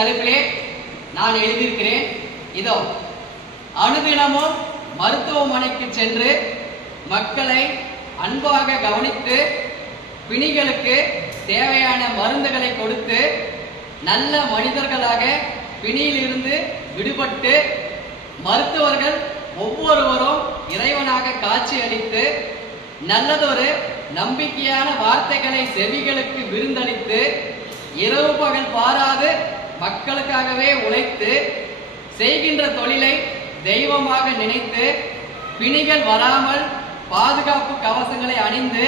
தலைப்பிலே நான் எழுதியிருக்கிறேன். இதோ அனுதினமும் மருத்துவமனைக்கு சென்று மக்களை அன்பாக கவனித்து பிணிகளுக்கு தேவையான மருந்துகளை கொடுத்து நல்ல மனிதர்களாக பிணியிலிருந்து விடுபட்டு மருத்துவர்கள் ஒவ்வொருவரும் இறைவனாக காட்சி அளித்து நல்லதொரு நம்பிக்கையான வார்த்தைகளை செவிகளுக்கு விருந்தளித்து இரவு பகல் பாராது மக்களுக்காகவே உழைத்து செய்கின்ற தொழிலை தெய்வமாக நினைத்து பிணிகள் வராமல் பாதுகாப்பு கவசங்களை அணிந்து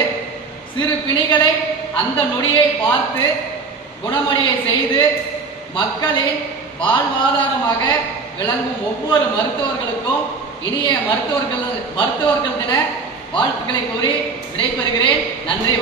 சிறு பிணிகளை அந்த நொடியை பார்த்து குணமடைய செய்து மக்களின் வாழ்வாதாரமாக விளங்கும் ஒவ்வொரு மருத்துவர்களுக்கும் இனிய மருத்துவர்கள் தின வாழ்த்துக்களை கூறி விடைபெறுகிறேன். நன்றி.